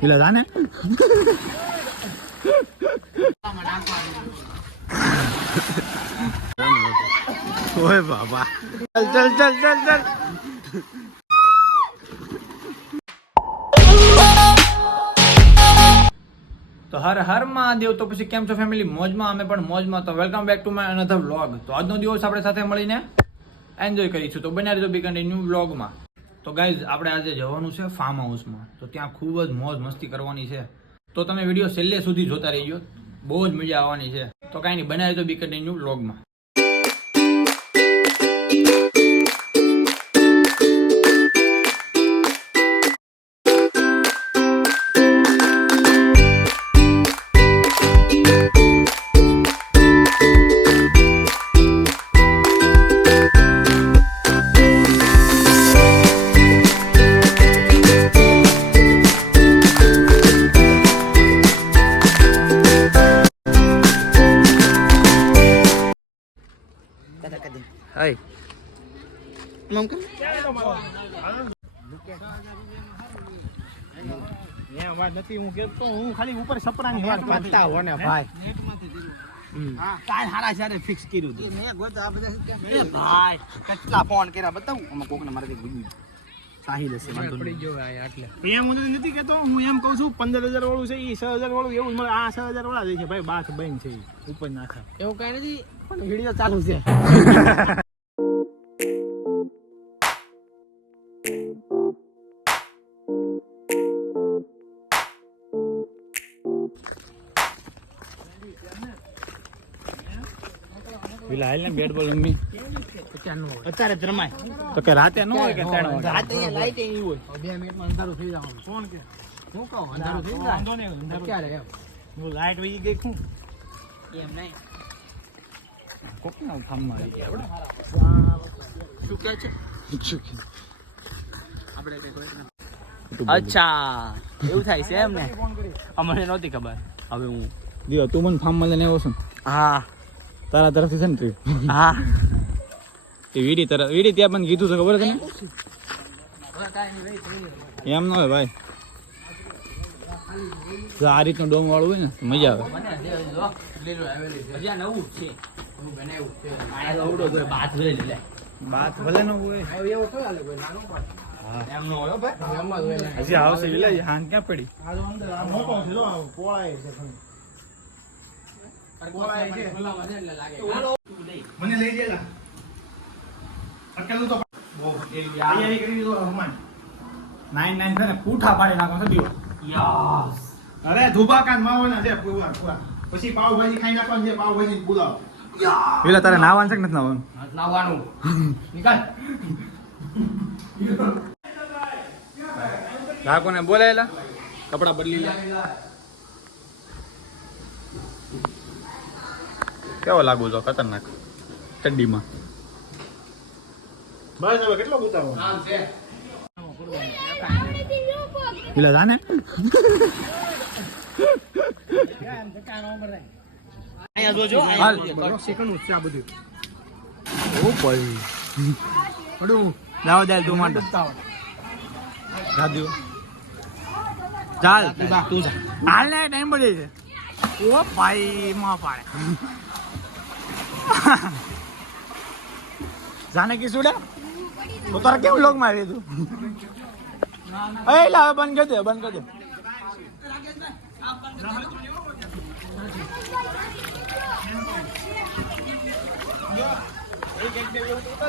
પેલા જાને ઓય બાબા ચલ ચલ ચલ ચલ ચલ તો હર હર મહાદેવ, તો પછી કેમ છો ફેમિલી મોજમાં, અમે પણ મોજમાં. તો welcome back to my another vlog તો આજનો દિવસ આપણે સાથે મળીને એન્જોય કરીશું. તો બન્યા રહેજો બી કન્ટિન્યુ વ્લોગમાં તો ગાઈઝ આપણે આજે જવાનું છે ફાર્મ હાઉસમાં તો ત્યાં ખૂબ જ મોજ મસ્તી કરવાની છે. તો તમે વીડિયો છેલ્લે સુધી જોતા રહીજો. બહુ જ મજા આવવાની છે. તો કાંઈ નહીં, બનાવી તો બી કન્ટિન્યુ વ્લોગમાં એ વાત નથી હું કેતો હું ખાલી ઉપર સપરાની વાત પત્તા હો ને ભાઈ. કાલ હારા ચારે ફિક્સ કર્યું હતું. મેં ગોતા આ બધા કેમ? એ ભાઈ કેટલા ફોન કર્યા બતાવું? આમાં કોકને મારે સાહિલ હશે વાંધો નહીં. એમ હું નથી કેતો હું એમ કહું છું પંદર હજાર વાળું છે એ છ હજાર વાળું એવું મળે. આ છ હજાર વાળા છે ભાઈ બાથ બન છે ઉપર નાખા. એવું કઈ નથી. પણ વીડિયો ચાલુ છે. પેલા હાલ ને બેટ બોલ મમ્મી. અત્યારે જ રમાય તો કે રાતે ન હોય કે ત્રણ વાગે? રાતે લાઈટ એવી હોય. બે મિનિટમાં અંધારું થઈ જવાનું. કોણ કે? હું કહું? અંધારું થઈ જાય? વાંધો નહીં અંધારું. ક્યારે એમ. હું લાઈટ વહી ગઈ શું એમ નહીં. કોક ના ફાર્મમાં આવી ગયા શું કહે છે? આપણે અચ્છા એવું થાય છે એમ ને અમને નહોતી ખબર. હવે હું દિયો તું મને ફાર્મમાં લઈને આવ્યો છું હા. તારા તરફથી છે ને ટ્રીપ હા. એ વીડી તરફ વીડી ત્યાં પણ કીધું છે ખબર છે તને? એમ ન હોય ભાઈ. આ રીતનું ડોમ વાળું હોય ને મજા આવે. હજી આ નવું છે હું બનાવ્યું છે આ અવડો કોઈ બાથ ભલે લે બાત ભલે ન હોય. એવો તો હાલે કોઈ નાનો પણ એમ નો હોય ભાઈ. એમ જ હોય ને. હજી આવશે વિલાજ હાન ક્યાં પડી? આ તો અંદર આ મોટો છે જો આ પોળાય છે ઘણો. બોલાય છે. ખુલ્લામાં છે એટલે લાગે. મને લઈ ગયેલા. અટકેલું તો તૈયારી કરી દીધો હનુમાન. નાઈન નાઈન છે ને પૂઠા પાડી નાખો છે દીવો અરે ધુબા કાન માવાના છે પછી પાવભાજી ખાઈ નાખવાનું છે પાવભાજી બોલાવો પેલા તારે નાવાનું છે કે નથી નાવાનું? નાવાનું. નિકાલ. ગ્રાહકોને બોલાયેલા કપડા બદલી લે. કેવો લાગુ છો? ખતરનાક. ઠંડીમાં. બસ હવે કેટલો બતાવો? આમ છે. પેલા જાને અહીંયા જોજો સેકન્ડ છે આ બધું ઓ ભાઈ. જાવ જાય તું માંડ ચાલ. તું જા હાલ ને ટાઈમ બધી છે. ઓ ભાઈ માં પાડે. જાને કી સુડે તો તારે કેવું લોક મારી તું એ લાવે બંધ કરી દે બંધ કરી દે. એ તો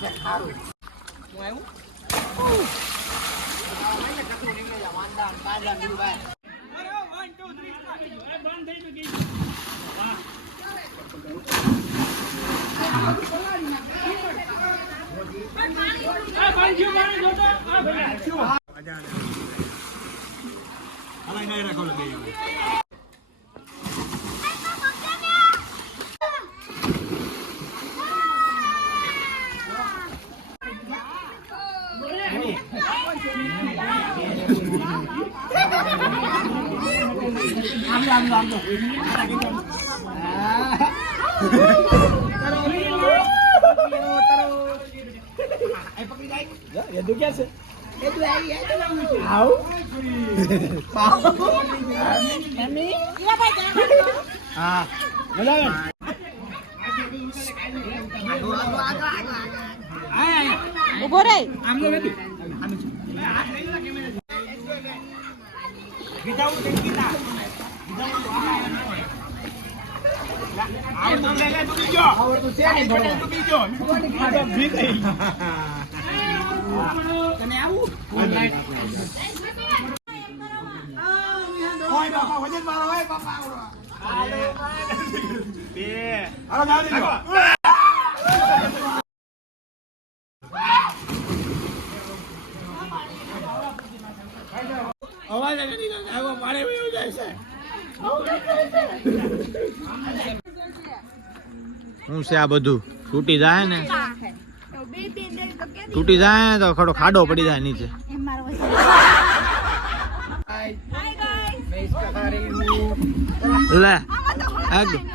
ક્યાં છે આવ હા મજા આવે ઊભો રે આમ તો નથી વિધાઉટ ગીતા આવડતું લે લે તું બીજો આવડતું છે ને તું બીજો આ તો ભી થઈ તને આવું ઓય બાપા વજન મારો ઓય બાપા આવડો બે હાલો જાવ દીધો અવાજ જ નથી થતો. આવો પાણી વયું જાય છે શું છે આ બધું? તૂટી જાય ને? તૂટી જાય ને તો ખડો ખાડો પડી જાય નીચે. લે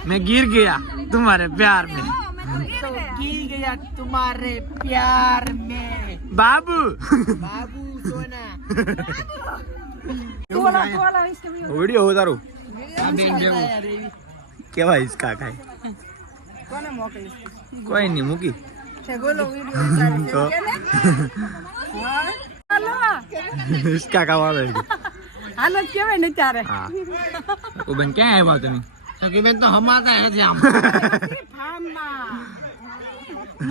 મેં ગીર ગયા તુમારે પ્યાર મેં. પ્યાર બાબુ! બાબુ સોના. તારું ઉતારું. કેવા હિસકા ખાય કોને મોકલી? કોઈ નહીં મૂકી. છે બોલો વિડિયો તો હાલો. હિસકા ખાવા આવે. હાલો કેવાય ને ત્યારે. હા. ઓ બેન ક્યાં આવ્યા તમે? સખીબેન તો હમાતા હે છે આમ ફાર્મમાં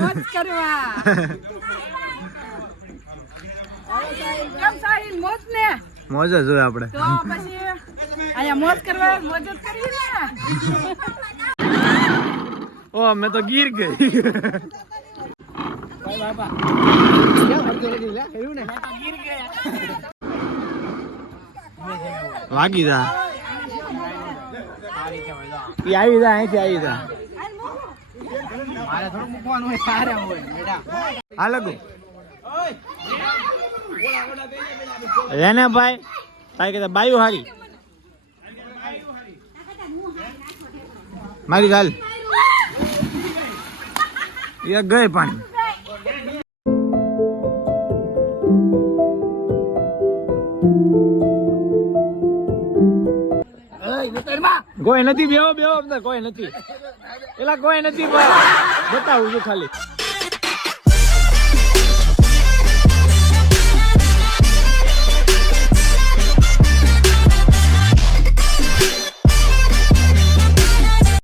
મોજ કરવા. કેમ સાહિલ મોજ ને? મોજ જ હોય આપણે. તો પછી અહીંયા મોજ કરવા મોજ જ કરીએ ને? ઓ મેં તો ગીર ગઈ વાગી જા ઈ આવી જા અહીંથી આવી જા મારે થોડું મૂકવાનું હોય સારા હોય બેટા હા લગુ રેને ભાઈ તારી કહેતા બાયુ હારી મારી ગાલ એ ગઈ પાણી. કોઈ નથી બેહો અંદર કોઈ નથી. એલા કોઈ નથી બતાવું છું ખાલી.